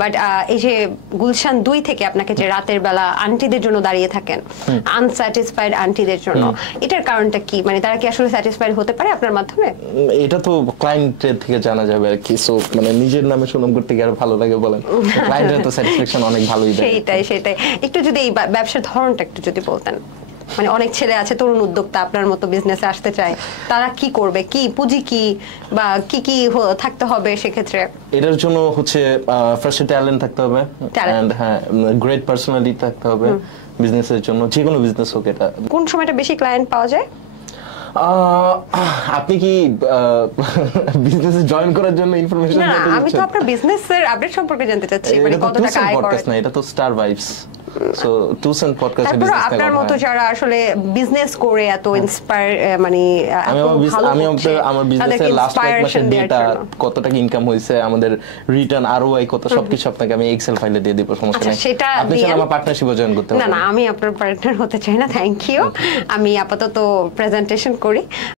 But এই যে গুলশান 2 থেকে আপনাকে যে রাতের বেলা আন্টিদের জন্য দাঁড়িয়ে থাকেন, আনস্যাটিসফাইড আন্টিদের জন্য, এটার কারণটা কি? মানে তারা কি আসলে স্যাটিসফাইড হতে পারে আপনার মাধ্যমে? এটা তো ক্লায়েন্টের থেকে জানা যাবে আর কি। সো মানে নিজের নামে সুনাম করতে গিয়ে আরো ভালো লাগে বলেন, ক্লায়েন্টের তো স্যাটিসফ্যাকশন অনেক ভালোই দেয়। সেটাই একটু যদি এই ব্যবসার ধরনটা একটু যদি বলতেন। মানে অনেক ছেলে আছে তরুণ উদ্যোক্তা আপনার মতো বিজনেসে আসতে চায়, তারা কি করবে, কি পুঁজি কি বা কি থাকতে হবে সেক্ষেত্রে? এটার জন্য হচ্ছে ফার্স্টে ট্যালেন্ট থাকতে হবে, এন্ড হ্যাঁ গ্রেট পার্সোনালিটি থাকতে হবে বিজনেসের জন্য, যে কোনো বিজনেস হোক। এটা কোন সময়টা বেশি ক্লায়েন্ট পাওয়া যায়? আপনি কি বিজনেসে জয়েন করার জন্য ইনফরমেশন না, জানতে আমি তো আপনার বিজনেসের আপডেট সম্পর্কে জানতে চাচ্ছি, মানে কত টাকা আয় করেন। না, এটা তো star vibes. So to sent পডকাস্টে তারপর বিজনেস আপনার মতো যারা আসলে বিজনেস করে এত ইন্সপায়ার, মানে আমি আমার বিজনেসের লাস্ট কয়েক মাসের ডেটা, কত টাকা ইনকাম হয়েছে, আমাদের রিটার্ন আরওআই কত, সবকিছু আপনাকে আমি এক্সেল ফাইলে দিয়ে দিব, সমস্যা নেই। আপনি চাইলে আমার পার্টনারশিপে জয়েন করতে পারেন। না, আমি আপনার পার্টনার হতে চাই না, থ্যাংক ইউ। আমি আপাতত প্রেজেন্টেশন করি।